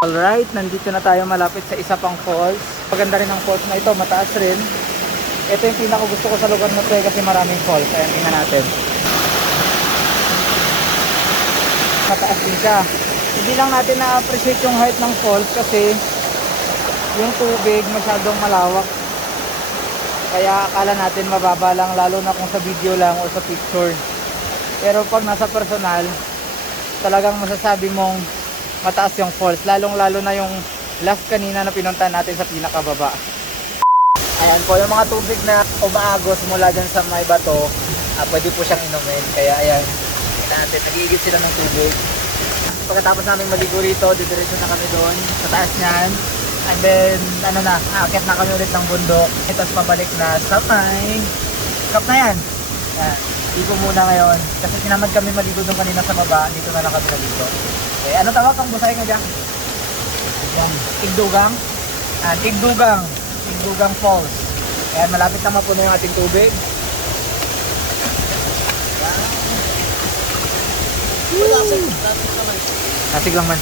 Alright, nandito na tayo malapit sa isa pang falls. Maganda rin ang falls na ito, mataas rin. Ito yung pinaka gusto ko sa lugar na ito eh, kasi maraming falls. Ayan, tingnan natin. Mataas din siya. Hindi lang natin na-appreciate yung height ng falls kasi yung tubig masyadong malawak. Kaya akala natin mababa lang lalo na kung sa video lang o sa picture. Pero pag nasa personal, talagang masasabi mong mataas yung falls. Lalong lalo na yung last kanina na pinunta natin sa pinakababa. Ayan po, yung mga tubig na umaagos mula dyan sa may bato, ah, pwede po siyang inumin. Kaya ayan, natin, nagigil sila ng tubig. Pagkatapos namin maligo rito, didiretso na kami doon, sa taas niyan. And then, ano na, aakyat na kami ulit ng bundok. Tapos pabalik na sa may cup na yan. Yan. Ligo muna ngayon. Kasi sinamad kami maligo doon kanina sa baba. Dito na lang kami naligo. Okay, ano tawag kang busay nga dyan? Yan. Igdugang? Ah, Igdugang. Igdugang Falls. Ayan, malapit na mapuno yung ating tubig. Nasig lang man.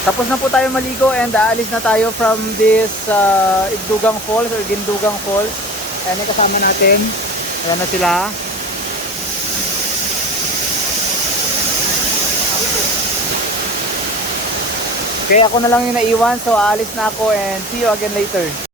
Tapos na po tayo maligo and aalis na tayo from this uh, Igdugang Falls or Gindugang Falls. Ayan may kasama natin. Ayan na sila. Okay, ako na lang yung naiwan so aalis na ako and see you again later.